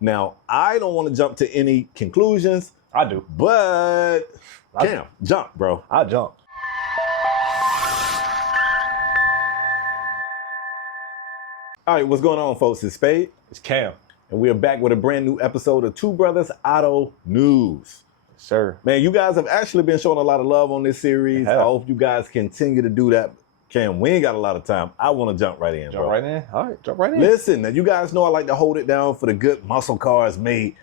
Now, I don't want to jump to any conclusions. I do. But, Cam, jump, bro. I jump. All right, what's going on, folks? It's Spade. It's Cam. And we are back with a brand new episode of Two Brothers Auto News. Sir. Man, you guys have actually been showing a lot of love on this series. I hope you guys continue to do that. Cam, we ain't got a lot of time. I want to jump right in, bro. Jump right in? All right, jump right in. Listen, now you guys know I like to hold it down for the good muscle cars made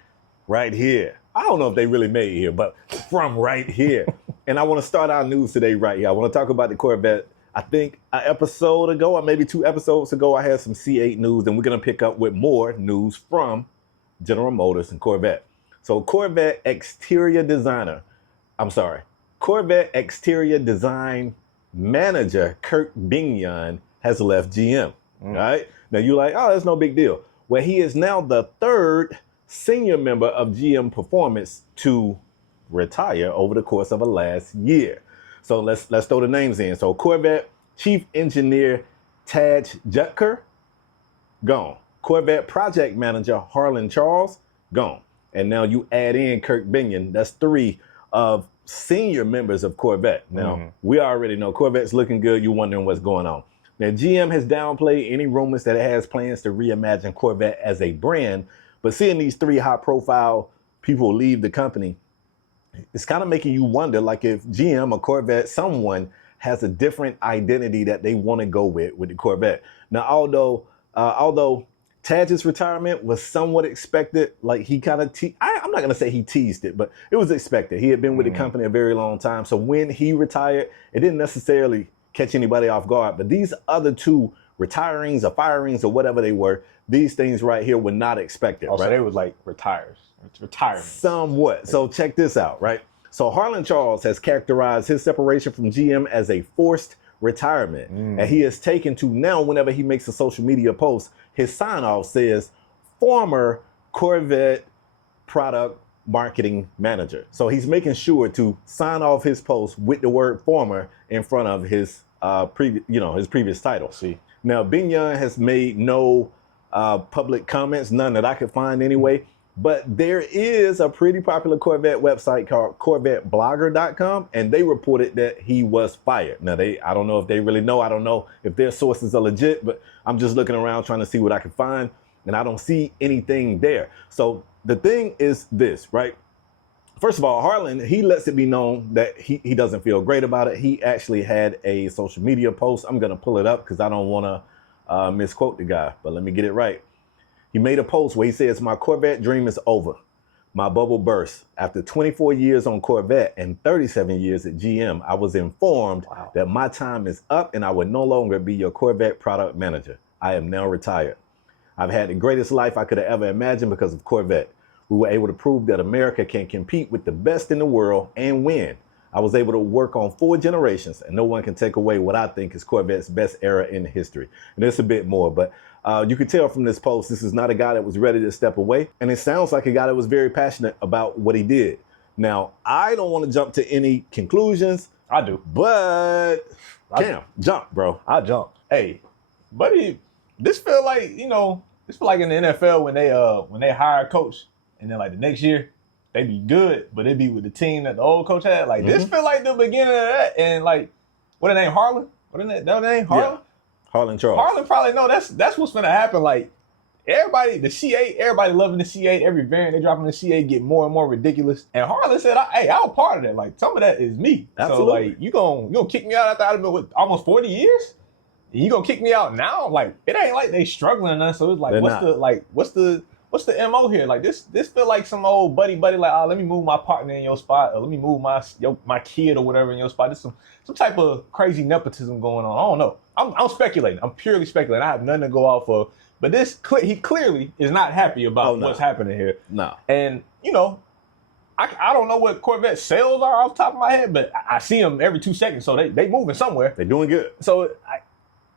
right here. I don't know if they really made here, but from right here. And I want to start our news today right here. I want to talk about the Corvette. I think an episode ago, or maybe 2 episodes ago, I had some C8 news, and we're going to pick up with more news from General Motors and Corvette. So Corvette exterior design manager Kurt Binion has left GM. Right? Now you're like, oh, that's no big deal. Well, he is now the 3rd senior member of GM Performance to retire over the course of the last year. So let's throw the names in. So Corvette Chief Engineer Taj Jutker, gone. Corvette Project Manager Harlan Charles, gone. And now you add in Kirk Binion. That's 3 of senior members of Corvette. Now, we already know Corvette's looking good. You're wondering what's going on. Now, GM has downplayed any rumors that it has plans to reimagine Corvette as a brand. But seeing these 3 high-profile people leave the company, it's kind of making you wonder, like, if GM or Corvette, someone has a different identity that they want to go with the Corvette. Now, although Taj's retirement was somewhat expected, like he kind of, I'm not going to say he teased it, but it was expected. He had been with the company a very long time. So when he retired, it didn't necessarily catch anybody off guard. But these other 2 retirings or firings or whatever they were, these things right here were not expected. Oh, right? So they was like retirement. Somewhat. So check this out, right? So Harlan Charles has characterized his separation from GM as a forced retirement. And he has taken to now, whenever he makes a social media post, his sign-off says former Corvette product marketing manager. So he's making sure to sign off his post with the word former in front of his previous title. See. Now, Binion has made no public comments, none that I could find anyway. But there is a pretty popular Corvette website called CorvetteBlogger.com, and they reported that he was fired. Now, I don't know if they really know. I don't know if their sources are legit, but I'm just looking around trying to see what I can find, and I don't see anything there. So the thing is this, right? First of all, Harlan, he lets it be known that he doesn't feel great about it. He actually had a social media post. I'm going to pull it up because I don't want to misquote the guy, but let me get it right. He made a post where he says, "My Corvette dream is over. My bubble burst. After 24 years on Corvette and 37 years at GM, I was informed that my time is up and I will no longer be your Corvette product manager. I am now retired. I've had the greatest life I could have ever imagined because of Corvette. We were able to prove that America can compete with the best in the world and win. I was able to work on 4 generations, and no one can take away what I think is Corvette's best era in history." And there's a bit more, but you can tell from this post, this is not a guy that was ready to step away. And it sounds like a guy that was very passionate about what he did. Now, I don't want to jump to any conclusions. I do. But, Cam, jump, bro. I jump. Hey, buddy, this feel like in the NFL when they hire a coach, and then like the next year, they be good, but they be with the team that the old coach had. Like, this feel like the beginning of that. And like, what the name, Harlan? What is that name, Harlan? Yeah. Harlan Charles. Harlan probably know that's what's gonna happen. Like, everybody, the C8, everybody loving the C8. Every variant they dropping the C8 get more and more ridiculous. And Harlan said, "Hey, I was part of that. Like, some of that is me. Absolutely. So like, you gonna kick me out after I've been with almost 40 years? And you gonna kick me out now? Like, it ain't like they struggling or nothing. So it's like, what's the MO here? Like, this feel like some old buddy, like, let me move my partner in your spot, or let me move my kid or whatever in your spot. There's some type of crazy nepotism going on. I don't know. I'm speculating. I'm purely speculating. I have nothing to go off of. But he clearly is not happy about what's happening here. No. And, I don't know what Corvette sales are off the top of my head, but I see them every 2 seconds. So they moving somewhere. They're doing good. So I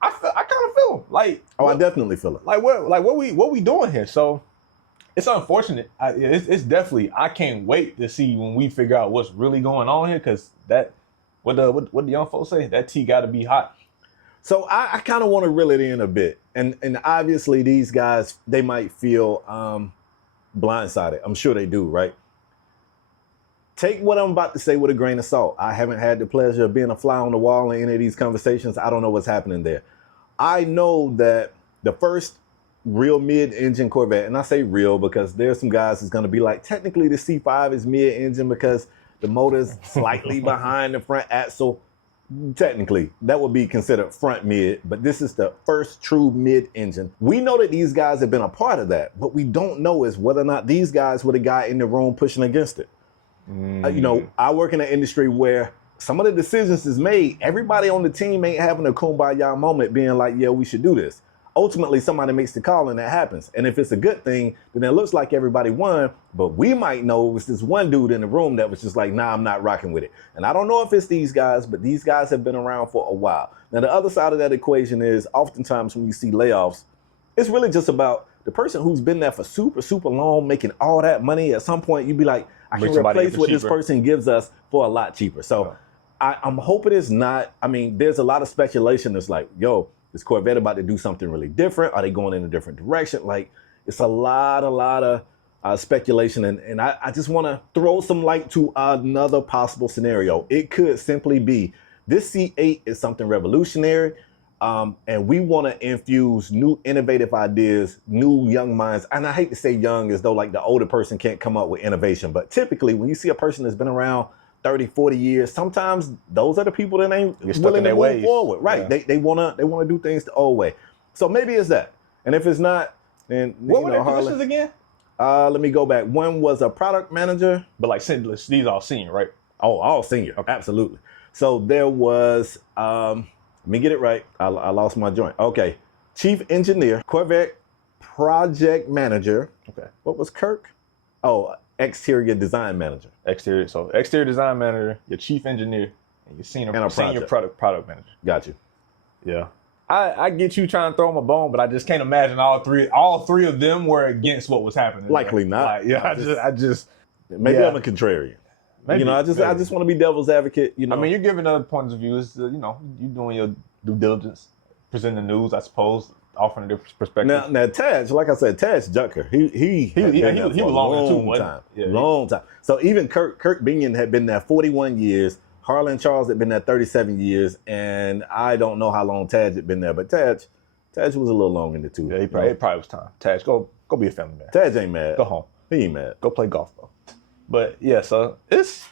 kind of feel them. Like, I definitely feel it. Like, what we doing here? So it's unfortunate. It's definitely, I can't wait to see when we figure out what's really going on here, because what the young folks say, that tea got to be hot. So I kind of want to reel it in a bit. And obviously these guys, they might feel blindsided. I'm sure they do, right? Take what I'm about to say with a grain of salt. I haven't had the pleasure of being a fly on the wall in any of these conversations. I don't know what's happening there. I know that the first real mid-engine Corvette, and I say real because there's some guys that's going to be like, technically the C5 is mid-engine because the motor's slightly behind the front axle. Technically, that would be considered front mid, but this is the first true mid-engine. We know that these guys have been a part of that. What we don't know is whether or not these guys were the guy in the room pushing against it. You know, I work in an industry where some of the decisions is made. Everybody on the team ain't having a kumbaya moment being like, yeah, we should do this. Ultimately, somebody makes the call and that happens. And if it's a good thing, then it looks like everybody won, but we might know it was this one dude in the room that was just like, nah, I'm not rocking with it. And I don't know if it's these guys, but these guys have been around for a while. Now, the other side of that equation is oftentimes when you see layoffs, it's really just about the person who's been there for super, super long, making all that money. At some point, you'd be like, I can replace what this person gives us for a lot cheaper. So I'm hoping it's not. I mean, there's a lot of speculation that's like, yo, is Corvette about to do something really different? Are they going in a different direction? Like, it's a lot of speculation. And I just want to throw some light to another possible scenario. It could simply be this C8 is something revolutionary. And we want to infuse new innovative ideas, new young minds. And I hate to say young as though like the older person can't come up with innovation. But typically when you see a person that's been around 30, 40 years, sometimes those are the people that ain't willing to move forward. Right. Yeah. They wanna do things the old way. So maybe it's that. And if it's not, then what were their positions again? Let me go back. One was a product manager. But like these all senior, right? Oh, all senior. Okay. Absolutely. So there was let me get it right. I lost my joint. Okay. Chief engineer, Corvette project manager. Okay. What was Kirk? Oh, exterior design manager. Exterior design manager, your chief engineer, and your senior product manager. Got you. Yeah. I get you trying to throw them a bone, but I just can't imagine all three of them were against what was happening. Likely not. Like, I just maybe I'm a contrarian. Maybe, you know, I just want to be devil's advocate. You know, I mean, you're giving other points of view. You know, you're doing your due diligence, presenting the news, I suppose, offering a different perspective. Now Taj, like I said, Taj Junker, he was long time. So even Kirk Binion had been there 41 years. Harlan Charles had been there 37 years, and I don't know how long Taj had been there, but Taj was a little long in the tooth. Yeah, it probably was time. Taj, go be a family man. Taj ain't mad. Go home. He ain't mad. Go play golf, bro. But yeah, so it's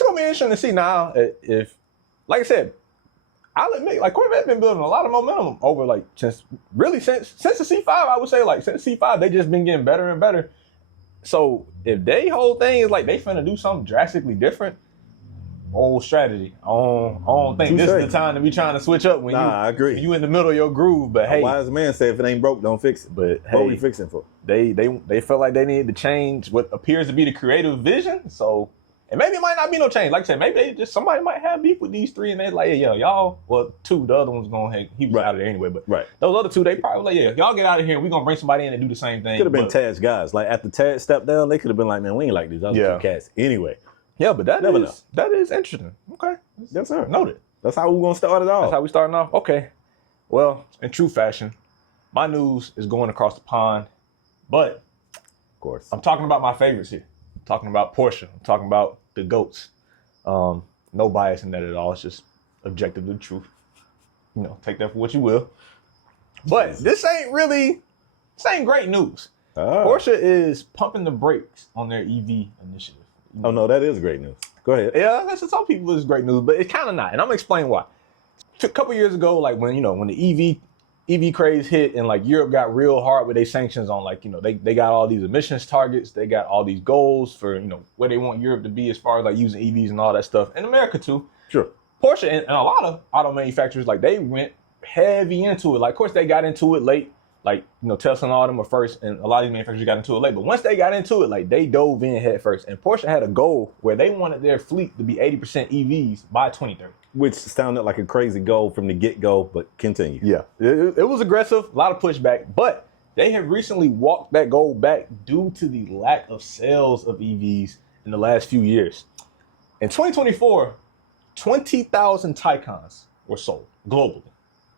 gonna be interesting to see now if, like I said, I'll admit, like Corvette's been building a lot of momentum over like since the C5. I would say like since C5 they just been getting better and better. So if they whole thing is like they finna do something drastically different, old strategy. I don't think this is the time to be trying to switch up when I agree. You in the middle of your groove. But hey, a wise man said if it ain't broke, don't fix it. But what are we fixing for? They felt like they needed to change what appears to be the creative vision. So, and maybe it might not be no change. Like I said, maybe somebody might have beef with these three, and they like, yeah, y'all. Well, two, the other one's going. He was out of there anyway. But those other two, they probably like, yeah, y'all get out of here. We gonna bring somebody in and do the same thing. Could have been Taj guys. Like after Taj stepped down, they could have been like, man, we ain't like these other two cats anyway. Yeah, but that is interesting. Okay. Yes, sir. Noted. That's how we're going to start it off. That's how we starting off? Okay. Well, in true fashion, my news is going across the pond, but of course, I'm talking about my favorites here. I'm talking about Porsche. I'm talking about the GOATs. No bias in that at all. It's just objectively the truth. You know, take that for what you will. But this ain't great news. Porsche is pumping the brakes on their EV initiative. Oh, no, that is great news. Go ahead. Yeah, that's to some people it's great news, but it's kind of not. And I'm going to explain why. A couple years ago, like when the EV craze hit and like Europe got real hard with their sanctions on like, they got all these emissions targets. They got all these goals for, where they want Europe to be as far as like using EVs and all that stuff. And America too. Sure. Porsche and a lot of auto manufacturers, like they went heavy into it. Like, of course, they got into it late. Like, Tesla and all them were first, and a lot of these manufacturers got into it late. But once they got into it, like, they dove in head first. And Porsche had a goal where they wanted their fleet to be 80% EVs by 2030. Which sounded like a crazy goal from the get-go, but continue. Yeah, it was aggressive, a lot of pushback. But they have recently walked that goal back due to the lack of sales of EVs in the last few years. In 2024, 20,000 Taycans were sold globally.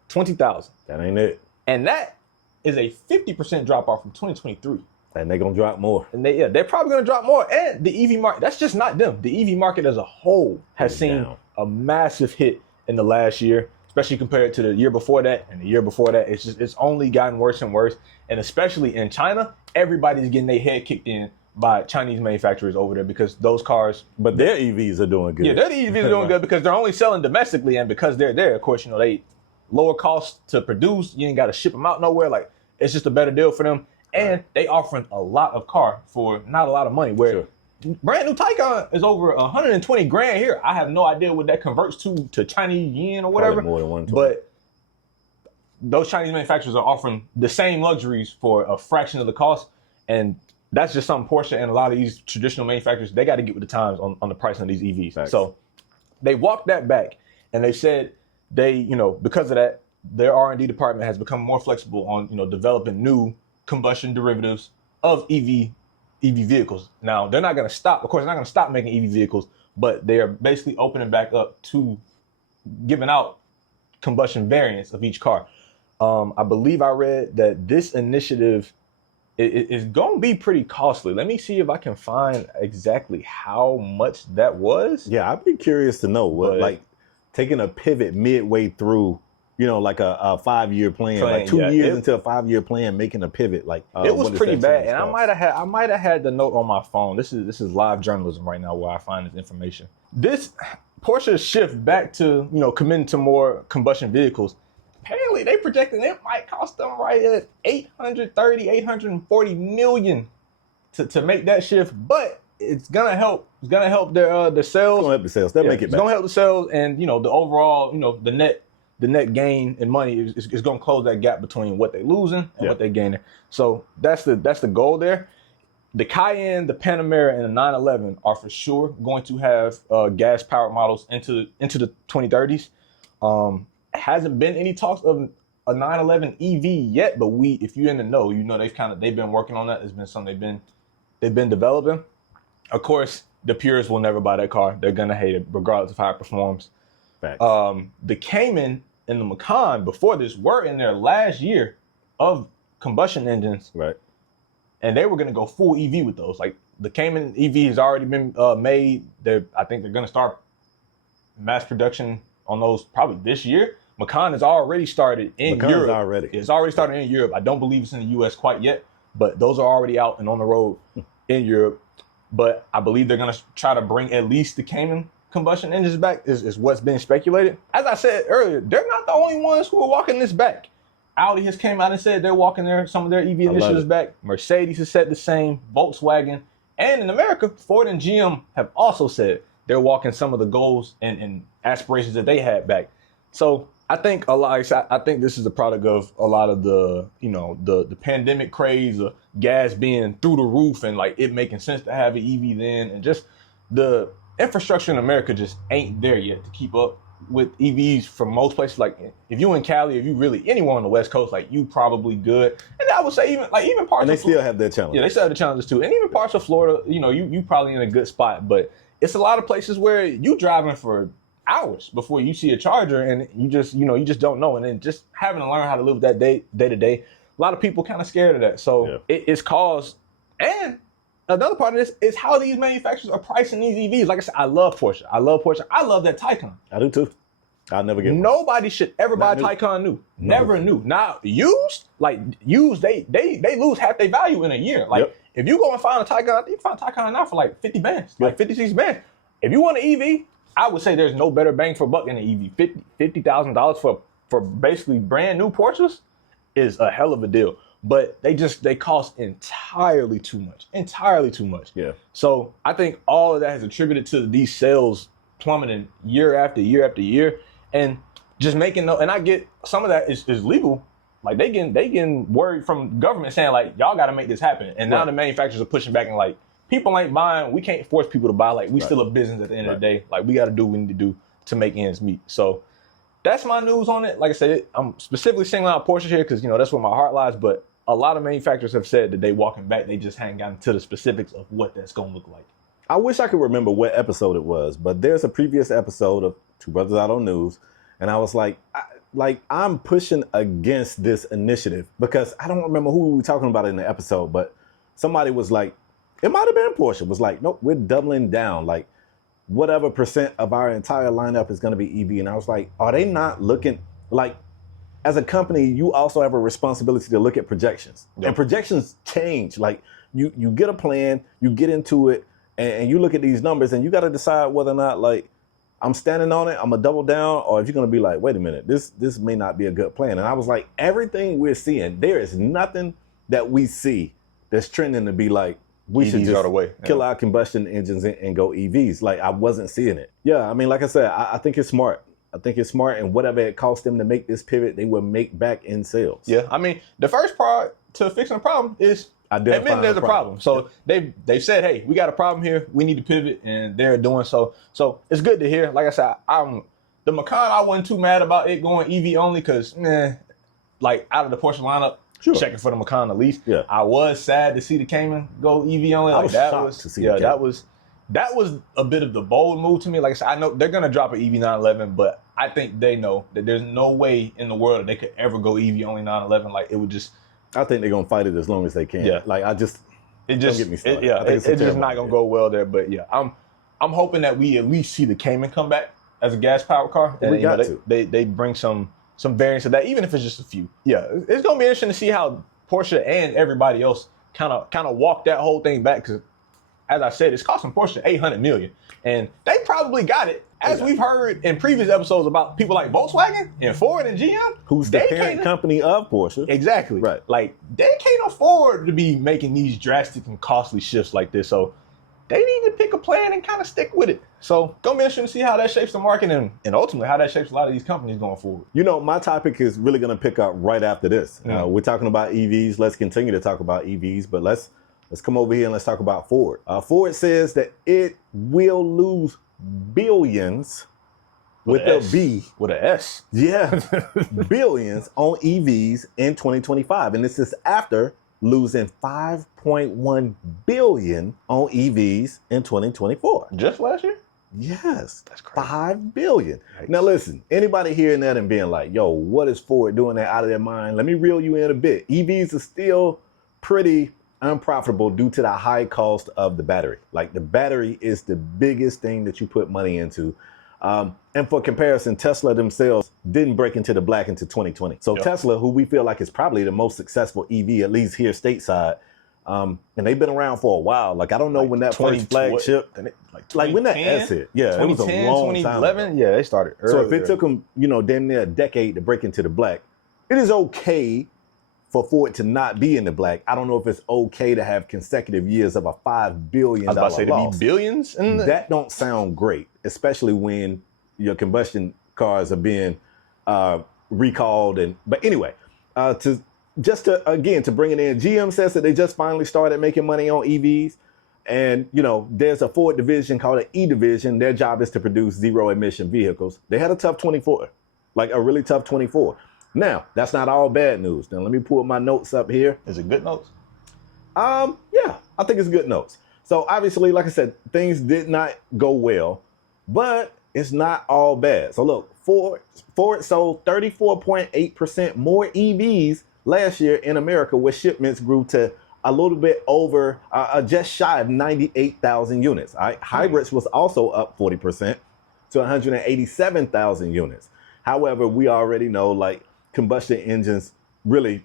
20,000. That ain't it. And that is a 50% drop off from 2023. And they're gonna drop more. And they're probably gonna drop more. And the EV market, that's just not them. The EV market as a whole has seen a massive hit in the last year, especially compared to the year before that and the year before that. It's only gotten worse and worse. And especially in China, everybody's getting their head kicked in by Chinese manufacturers over there because those cars. But their EVs are doing good. Yeah, their EVs are doing good because they're only selling domestically, and because they're there, of course, they lower cost to produce. You ain't got to ship them out nowhere. Like, it's just a better deal for them. And they offering a lot of car for not a lot of money. Where brand new Taycan is over 120 grand here. I have no idea what that converts to Chinese yen or whatever. Probably more than 120. But those Chinese manufacturers are offering the same luxuries for a fraction of the cost, and that's just something Porsche and a lot of these traditional manufacturers, they got to get with the times on the pricing of these EVs. Thanks. So they walked that back, and they said because of that, their R&D department has become more flexible on developing new combustion derivatives of EV vehicles. Now they're not going to stop. Of course, they're not going to stop making EV vehicles, but they are basically opening back up to giving out combustion variants of each car. I believe I read that this initiative is going to be pretty costly. Let me see if I can find exactly how much that was. Yeah, I'd be curious to know what, like, taking a pivot midway through, like a 5-year plan, like 2 years into a 5-year plan, making a pivot. Like, it was pretty bad. And I might have had the note on my phone. This is live journalism right now where I find this information. This Porsche's shift back to committing to more combustion vehicles. Apparently, they projecting it might cost them right at 840 million to make that shift, but it's gonna help. It's gonna help their sales. It's gonna help the sales. They'll make it. It's gonna help the sales, and the overall, the net gain in money is gonna close that gap between what they're losing and what they're gaining. So that's the goal there. The Cayenne, the Panamera, and the 911 are for sure going to have gas powered models into the 2030s. Hasn't been any talks of a 911 EV yet, but if you're in the know, they've been working on that. It's been something they've been developing. Of course, the purists will never buy that car. They're gonna hate it regardless of how it performs. Facts. The Cayman and the Macan before this were in their last year of combustion engines, right? And they were gonna go full EV with those. Like, the Cayman EV has already been made. I think they're gonna start mass production on those probably this year. Macan has already started in Europe. It's already started in Europe. I don't believe it's in the US quite yet, but those are already out and on the road in Europe. But I believe they're going to try to bring at least the Cayman combustion engines back is what's been speculated. As I said earlier, they're not the only ones who are walking this back. Audi has came out and said they're walking some of their EV initiatives back. Mercedes has said the same, Volkswagen, and in America, Ford and GM have also said they're walking some of the goals and aspirations that they had back. So I think I think this is a product of a lot of the pandemic craze of gas being through the roof and like it making sense to have an EV then, and just the infrastructure in America just ain't there yet to keep up with EVs for most places. Like, if you in Cali, if you really anywhere on the West Coast, like, you probably good. And I would say even parts. And they still have their challenges. Yeah, they still have the challenges too. And even parts of Florida, you probably in a good spot. But it's a lot of places where you driving for hours before you see a charger, and you just don't know. And then just having to learn how to live with that day to day. A lot of people kind of scared of that. So it's caused. And another part of this is how these manufacturers are pricing these EVs. Like I said, I love Porsche. I love that Taycan. I do too. I'll never get one. Nobody should ever buy a Taycan new. Never new. Now, used, they lose half their value in a year. Like, if you go and find a Taycan, you can find a Taycan now for like 50 bands, like 56 bands. If you want an EV, I would say there's no better bang for a buck than an EV. $50,000 for basically brand new Porsches is a hell of a deal. But they cost entirely too much. Yeah. So I think all of that has attributed to these sales plummeting year after year after year, and just making and I get some of that is legal. Like, they getting worried from government saying, like, y'all got to make this happen. And now the manufacturers are pushing back and like, people ain't buying. We can't force people to buy. Like, we still a business at the end of the day. Like, we got to do what we need to do to make ends meet. So that's my news on it. Like I said, I'm specifically singling out Porsche here because that's where my heart lies. But a lot of manufacturers have said that they walking back. They just haven't gotten to the specifics of what that's going to look like. I wish I could remember what episode it was, but there's a previous episode of Two Brothers Out on News, and I was like, I'm pushing against this initiative because I don't remember who we were talking about in the episode, but somebody was like, it might have been Porsche, was like, nope, we're doubling down. Like, whatever percent of our entire lineup is going to be EV. And I was like, are they not looking, like, as a company, you also have a responsibility to look at projections. Yep. And projections change. Like, you get a plan, you get into it, and you look at these numbers, and you got to decide whether or not, like, I'm standing on it, I'm gonna double down, or if you're gonna be like, wait a minute, this may not be a good plan. And I was like, everything we're seeing, there is nothing that we see that's trending to be like, we EVs should just kill our combustion engines and go EVs. Like, I wasn't seeing it. Yeah, I mean, like I said, I think it's smart. I think it's smart, and whatever it costs them to make this pivot, they will make back in sales. Yeah, I mean, the first part to fixing the problem is admitting there's a problem. So they've said, hey, we got a problem here. We need to pivot, and they're doing so. So it's good to hear. Like I said, the Macan, I wasn't too mad about it going EV only because, like out of the Porsche lineup, checking for the Macan at least. Yeah. I was sad to see the Cayman go EV only. Like, that was a bit of the bold move to me. Like I said, I know they're gonna drop an EV 911, but I think they know that there's no way in the world that they could ever go EV only 911. Like, it would just. I think they're gonna fight it as long as they can. Yeah. Like, don't get me started. It's just not gonna go well there. But yeah, I'm hoping that we at least see the Cayman come back as a gas powered car. And they bring some variants of that, even if it's just a few. Yeah, it's gonna be interesting to see how Porsche and everybody else kind of walk that whole thing back. Because, as I said, it's costing Porsche $800 million, and they probably got it. As we've heard in previous episodes about people like Volkswagen and Ford and GM, who's the parent company of Porsche. Exactly. Right. Like, they can't afford to be making these drastic and costly shifts like this. So they need to pick a plan and kind of stick with it. So gonna be interesting to see how that shapes the market and ultimately how that shapes a lot of these companies going forward. You know, my topic is really gonna pick up right after this. We're talking about EVs. Let's continue to talk about EVs, but let's come over here and let's talk about Ford. Ford says that it will lose billions with a B. With an S. Yeah. Billions on EVs in 2025. And this is after losing $5.1 billion on EVs in 2024. Just last year? Yes. That's crazy. $5 billion. Nice. Now listen, anybody hearing that and being like, yo, what is Ford doing that out of their mind? Let me reel you in a bit. EVs are still pretty unprofitable due to the high cost of the battery. Like, the battery is the biggest thing that you put money into. And for comparison, Tesla themselves didn't break into the black until 2020. So Tesla, who we feel like is probably the most successful EV, at least here stateside, and they've been around for a while. Like, I don't know when that first flagship, like when that S hit. Yeah, it was a long 2011, time. Yeah, they started earlier. So if it took them, damn near a decade to break into the black, it is okay for Ford to not be in the black. I don't know if it's okay to have consecutive years of a $5 billion loss. I was about to say to be billions. That don't sound great, especially when your combustion cars are being recalled. But anyway, to bring it in, GM says that they just finally started making money on EVs. And, there's a Ford division called an E division. Their job is to produce zero emission vehicles. They had a tough 24, like a really tough 24. Now, that's not all bad news. Now, let me pull my notes up here. Is it good notes? Yeah, I think it's good notes. So obviously, like I said, things did not go well, but it's not all bad. So look, Ford sold 34.8% more EVs last year in America, where shipments grew to a little bit over, just shy of 98,000 units. All right? Hybrids was also up 40% to 187,000 units. However, we already know, like, combustion engines really,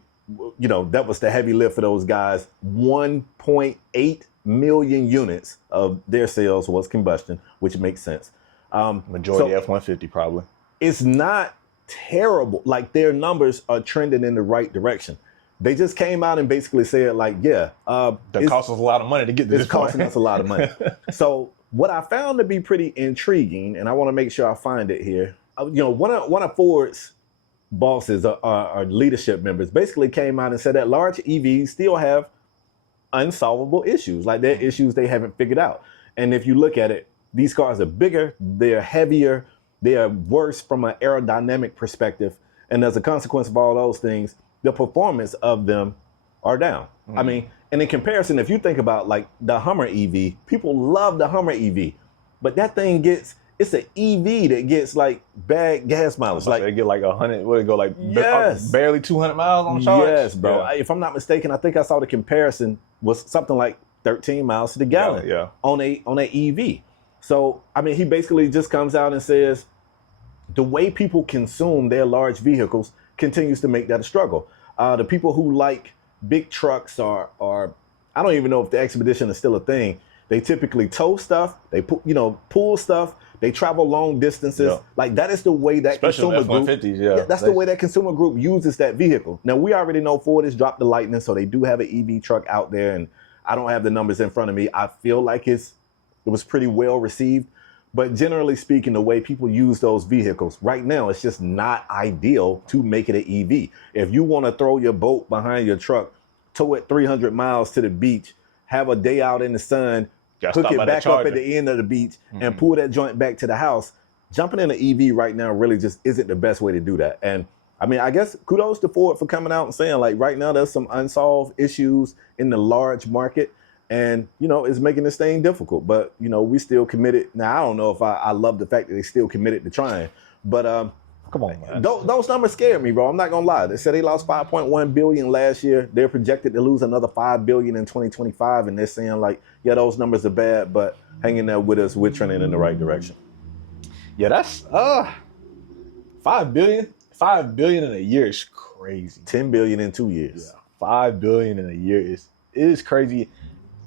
that was the heavy lift for those guys. 1.8 million units of their sales was combustion, which makes sense. Majority F-150 probably. It's not terrible. Like, their numbers are trending in the right direction. They just came out and basically said, like, that cost us a lot of money to get this. It's costing us a lot of money. So what I found to be pretty intriguing, and I want to make sure I find it here, one of Ford's bosses or leadership members basically came out and said that large EVs still have unsolvable issues. Like, they're issues they haven't figured out. And if you look at it, these cars are bigger, they're heavier, they are worse from an aerodynamic perspective. And as a consequence of all those things, the performance of them are down. I mean, and in comparison, if you think about, like, the Hummer EV, people love the Hummer EV, but that thing it's an EV that gets, like, bad gas mileage. Like, they get like 100, what it go, like, barely 200 miles on charge? Yes, bro. Yeah. If I'm not mistaken, I think I saw the comparison was something like 13 miles to the gallon on a EV. So, I mean, he basically just comes out and says the way people consume their large vehicles continues to make that a struggle. The people who like big trucks are I don't even know if the Expedition is still a thing. They typically tow stuff, they pull stuff, they travel long distances. Yeah. Like that is the way that especially consumer group. That's the way that consumer group uses that vehicle. Now we already know Ford has dropped the Lightning, so they do have an EV truck out there, and I don't have the numbers in front of me. I feel like it was pretty well received, but generally speaking, the way people use those vehicles right now, it's just not ideal to make it an EV. If you want to throw your boat behind your truck, tow it 300 miles to the beach, have a day out in the sun, hook it back up at the end of the beach, and pull that joint back to the house, jumping in an EV right now really just isn't the best way to do that. And I mean, I guess kudos to Ford for coming out and saying, like, right now there's some unsolved issues in the large market, and, you know, it's making this thing difficult. But, you know, we still committed. Now, I don't know if I love the fact that they still committed to trying, but come on, man. Those numbers scared me, bro. I'm not gonna lie. They said they lost $5.1 billion last year. They're projected to lose another $5 billion in 2025, and they're saying, like, yeah, those numbers are bad, but hang in there with us. We're trending in the right direction. Yeah, that's $5 billion. $5 billion in a year is crazy. $10 billion in 2 years. Yeah, $5 billion in a year is crazy.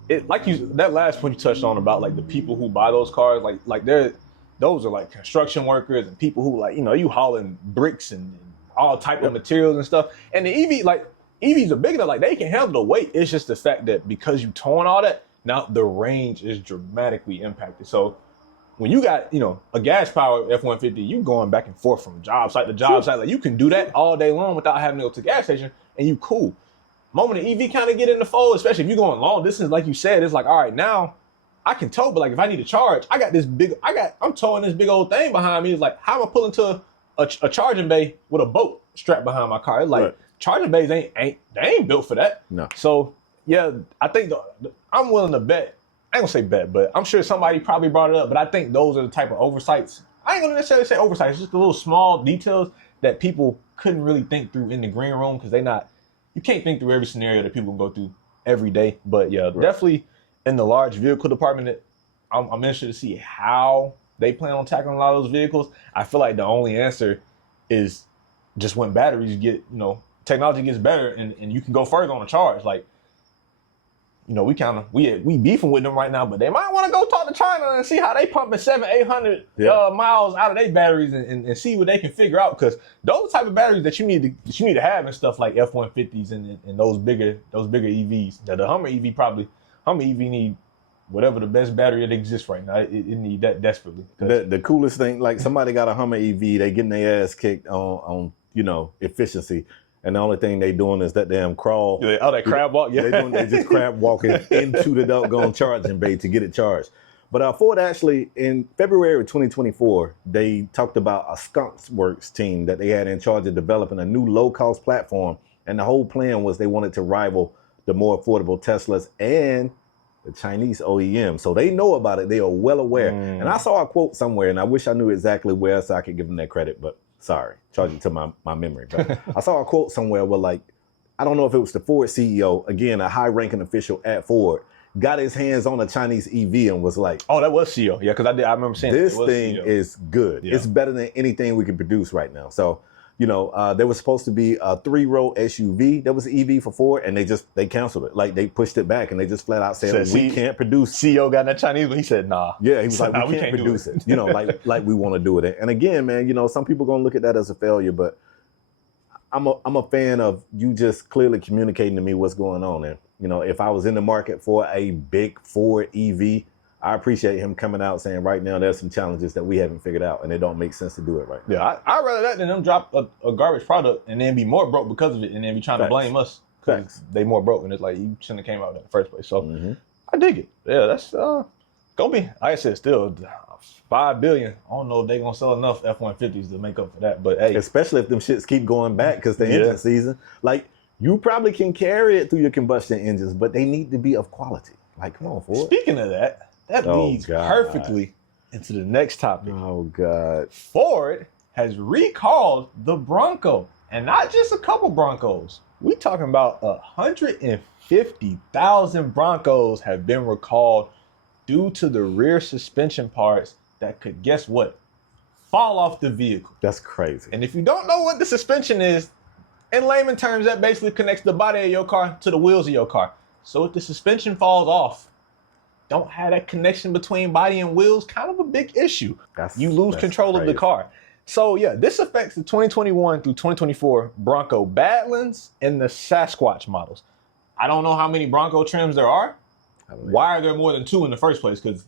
It like that last point you touched on about like the people who buy those cars, like those are like construction workers and people who, like, you know, you hauling bricks and all type of materials and stuff. And the EV, like, EVs are big enough, like they can handle the weight. It's just the fact that because you towing all that, now the range is dramatically impacted. So when you got, you know, a gas powered F-150, you going back and forth from job site to job site. Like you can do that all day long without having to go to the gas station, and you cool. Moment the EV kind of get in the fold, especially if you're going long distance, like you said, it's like, all right, now I can tow, but like if I need to charge, I'm towing this big old thing behind me. It's like, how am I pulling to a charging bay with a boat strapped behind my car? It's like, charging bays ain't built for that. No. So yeah, I think I'm willing to bet. I ain't gonna say bet, but I'm sure somebody probably brought it up. But I think those are the type of oversights. I ain't gonna necessarily say oversights. It's just the little small details that people couldn't really think through in the green room because you can't think through every scenario that people go through every day. But yeah, definitely in the large vehicle department, I'm interested to see how they plan on tackling a lot of those vehicles. I feel like the only answer is just when batteries get, you know, technology gets better and you can go further on a charge. Like, you know, we beefing with them right now, but they might want to go talk to China and see how they pumping 700-800 miles out of their batteries and see what they can figure out. Because those type of batteries that you need to have and stuff like F-150s and those bigger EVs. Now the Hummer EV need whatever the best battery that exists right now. It need that desperately. The coolest thing, like somebody got a Hummer EV, they getting their ass kicked on you know, efficiency. And the only thing they doing is that damn crawl. Oh, that crab walk? Yeah. They just crab walking into the doggone charging bay to get it charged. But Ford actually, in February of 2024, they talked about a Skunks Works team that they had in charge of developing a new low-cost platform. And the whole plan was they wanted to rival the more affordable Teslas and the Chinese OEM. So they know about it. They are well aware. And I saw a quote somewhere, and I wish I knew exactly where so I could give them that credit, but sorry, charge it to my memory. But I saw a quote somewhere where, like, I don't know if it was the Ford CEO, again, a high-ranking official at Ford, got his hands on a Chinese EV and was like, oh, that was CEO. Yeah, because I remember saying this thing is good. Yeah. It's better than anything we can produce right now. So, you know, there was supposed to be a 3-row SUV that was EV for Ford, and they canceled it. Like, they pushed it back, and they just flat out said we can't produce. CEO got in that Chinese, but he said, nah. Yeah, he was like, we can't produce it. You know, like we want to do it. And again, man, you know, some people going to look at that as a failure, but I'm a fan of you just clearly communicating to me what's going on. And, you know, if I was in the market for a big Ford EV, I appreciate him coming out saying right now there's some challenges that we haven't figured out and it don't make sense to do it right now. Yeah, I'd rather that than them drop a garbage product and then be more broke because of it and then be trying to blame us because they more broke and it's like you shouldn't have came out in the first place. So I dig it. Yeah, that's gonna be, like I said, still $5 billion. I don't know if they're gonna sell enough F-150s to make up for that, but hey. Especially if them shits keep going back because the engine season. Like, you probably can carry it through your combustion engines, but they need to be of quality. Like, come on, Ford. Speaking of that leads perfectly into the next topic. Oh, God. Ford has recalled the Bronco, and not just a couple Broncos, We talking about 150,000 Broncos have been recalled due to the rear suspension parts that could, guess what? Fall off the vehicle. That's crazy. And if you don't know what the suspension is, in layman terms, that basically connects the body of your car to the wheels of your car. So if the suspension falls off, don't have that connection between body and wheels, kind of a big issue. You lose control of the car. So yeah, this affects the 2021 through 2024 Bronco Badlands and the Sasquatch models. I don't know how many Bronco trims there are. Why are there more than 2 in the first place? Because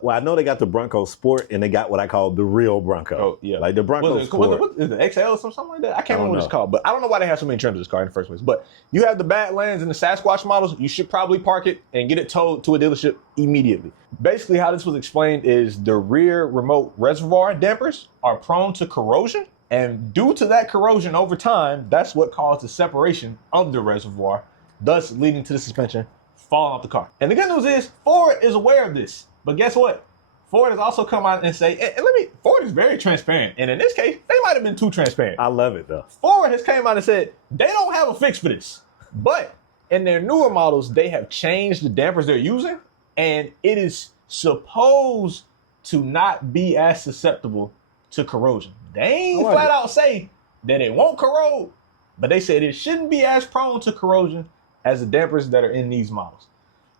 well, I know they got the Bronco Sport and they got what I call the real Bronco. Oh, yeah. Like the Bronco Sport. What is it, XL or something like that? I can't remember what it's called, but I don't know why they have so many trims in this car in the first place. But you have the Badlands and the Sasquatch models. You should probably park it and get it towed to a dealership immediately. Basically, how this was explained is the rear remote reservoir dampers are prone to corrosion. And due to that corrosion over time, that's what caused the separation of the reservoir, thus leading to the suspension falling off the car. And the good news is Ford is aware of this. But guess what? Ford has also come out and say, Ford is very transparent. And in this case, they might have been too transparent. I love it though. Ford has came out and said, they don't have a fix for this. But in their newer models, they have changed the dampers they're using. And it is supposed to not be as susceptible to corrosion. They ain't flat out say that it won't corrode, but they said it shouldn't be as prone to corrosion as the dampers that are in these models.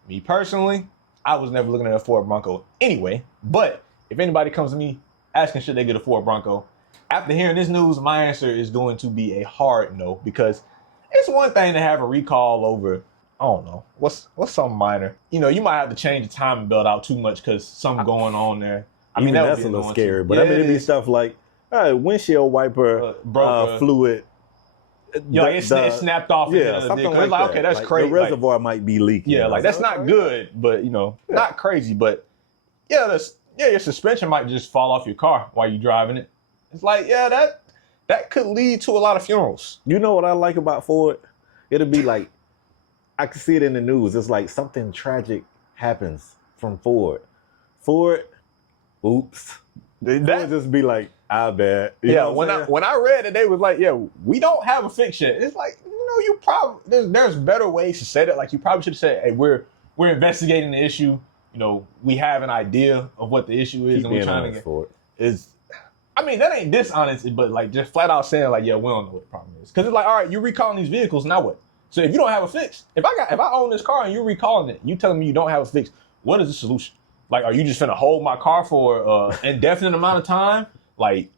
Me personally, I was never looking at a Ford Bronco anyway, but if anybody comes to me asking should they get a Ford Bronco, after hearing this news, my answer is going to be a hard no, because it's one thing to have a recall over, I don't know, what's some minor. You know, you might have to change the timing belt out too much because something going on there. I mean, that's a little scary, but I mean, it'd be stuff like windshield wiper fluid. Yeah, it snapped off. Yeah, something like that. Okay, that's like crazy. The reservoir might be leaking. Yeah, like that's not good, but not crazy. But your suspension might just fall off your car while you're driving it. It's like, that could lead to a lot of funerals. You know what I like about Ford? It'll be like, I can see it in the news. It's like something tragic happens from Ford. Oops. That just be like, I bet. You know when I read it, they was like, we don't have a fix yet. It's like, you probably there's better ways to say that. Like you probably should have said, hey, we're investigating the issue. We have an idea of what the issue is, and we're trying to get for it. I mean, that ain't dishonest, but like just flat out saying like, we don't know what the problem is. Because it's like, all right, you're recalling these vehicles, now what? So if you don't have a fix, if I own this car and you're recalling it, you telling me you don't have a fix, what is the solution? Like, are you just finna hold my car for an indefinite amount of time? Like,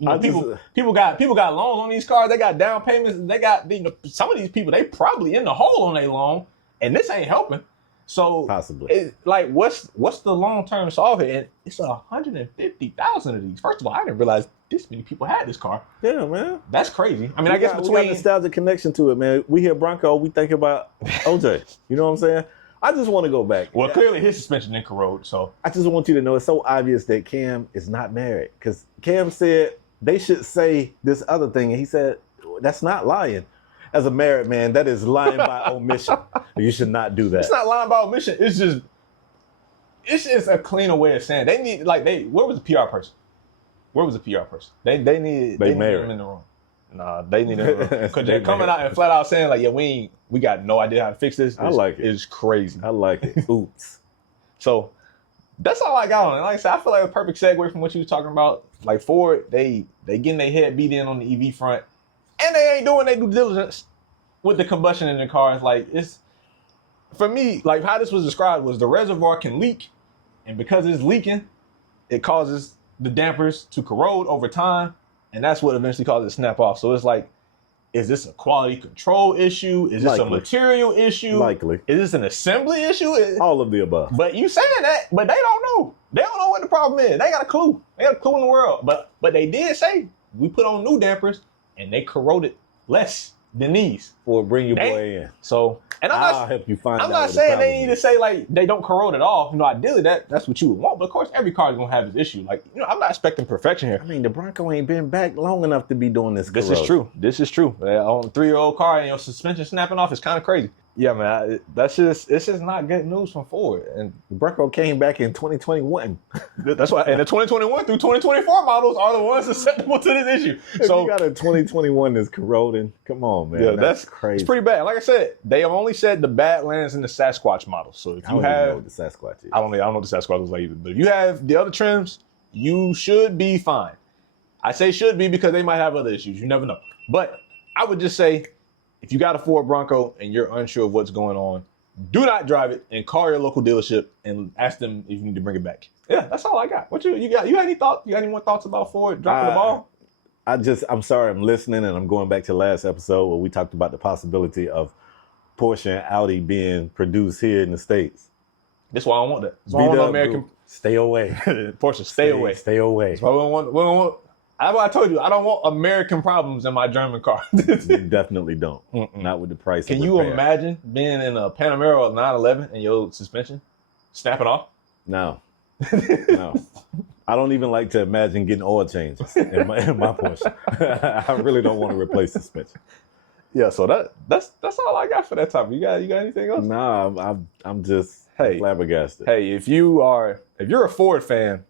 people got loans on these cars. They got down payments. They got some of these people. They probably in the hole on their loan, and this ain't helping. So possibly, like, what's the long term solve here? And it's 150,000 of these. First of all, I didn't realize this many people had this car. Yeah, man, that's crazy. I mean, I guess we got a nostalgic connection to it, man. We hear Bronco, we think about OJ. You know what I'm saying? I just want to go back. Well, clearly his suspension didn't corrode, so. I just want you to know it's so obvious that Cam is not married. Because Cam said they should say this other thing. And he said, that's not lying. As a married man, that is lying by omission. You should not do that. It's not lying by omission. It's just a cleaner way of saying they need, where was the PR person? They needed them in the room. Nah, they need them because they're coming out and flat out saying like, we got no idea how to fix this. I like it. It's crazy. I like it. Oops. So that's all I got on it. Like I said, I feel like a perfect segue from what you was talking about. Like Ford, they getting their head beat in on the EV front, and they ain't doing their due diligence with the combustion in their cars. Like it's, for me, like how this was described was the reservoir can leak, and because it's leaking, it causes the dampers to corrode over time. And that's what eventually causes it to snap off. So it's like, is this a quality control issue? Is this a material issue? Likely. Is this an assembly issue? All of the above. But you saying that, but they don't know. They don't know what the problem is. They got a clue. They got a clue in the world. But they did say, we put on new dampers and they corroded less than these. Or bring your boy in. So, and I'll help you find out. I'm not saying they need to say like they don't corrode at all. Ideally that's what you would want. But of course, every car is gonna have its issue. Like, I'm not expecting perfection here. I mean, the Bronco ain't been back long enough to be doing this. This is true. On a 3-year-old car and your suspension snapping off is kind of crazy. Yeah, man, it's just not good news from Ford. And The Bronco came back in 2021. that's why, and the 2021 through 2024 models are the ones susceptible to this issue. If So you got a 2021 that's corroding, come on, man. yeah, that's crazy. It's pretty bad. Like I said, they have only said the Badlands and the Sasquatch models. So if I you don't even know have, what the Sasquatch is. I don't know what the Sasquatch is like either. But if you have the other trims, you should be fine. I say should be because they might have other issues. You never know. But I would just say, if you got a Ford Bronco and you're unsure of what's going on, do not drive it and call your local dealership and ask them if you need to bring it back. Yeah, that's all I got. What you got? You got any thoughts? You got any more thoughts about Ford dropping the ball? I'm sorry, I'm listening and I'm going back to the last episode where we talked about the possibility of Porsche and Audi being produced here in the States. That's why I don't want that. That's why I want American. Stay away. Porsche, stay away. Stay away. That's why we don't want. I told you, I don't want American problems in my German car. You definitely don't. Not with the price. Can you imagine being in a Panamera or 911 and your suspension snapping off? No. No. I don't even like to imagine getting oil changes in my Porsche. I really don't want to replace suspension. Yeah, so that's all I got for that topic. You got anything else? Nah, I'm just flabbergasted. Hey, if you're a Ford fan,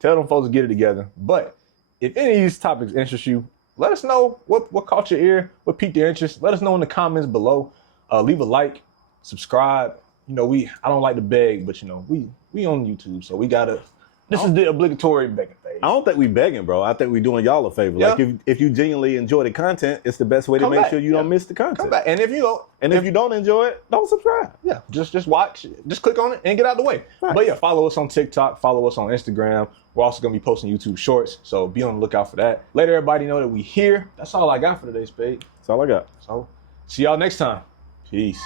tell them folks to get it together. But if any of these topics interest you, let us know what caught your ear, what piqued your interest. Let us know in the comments below. Leave a like, subscribe. You know, I don't like to beg, but you know, we on YouTube, so we gotta. This is the obligatory begging phase. I don't think we begging, bro. I think we doing y'all a favor. Yeah. Like if you genuinely enjoy the content, it's the best way to make sure you don't miss the content. Come back, and if you don't, if you don't enjoy it, don't subscribe. Yeah, just watch, just click on it and get out of the way. Right. But yeah, follow us on TikTok, follow us on Instagram. We're also gonna be posting YouTube shorts, so be on the lookout for that. Let everybody know that we here. That's all I got for today, Spade. That's all I got. So see y'all next time. Peace.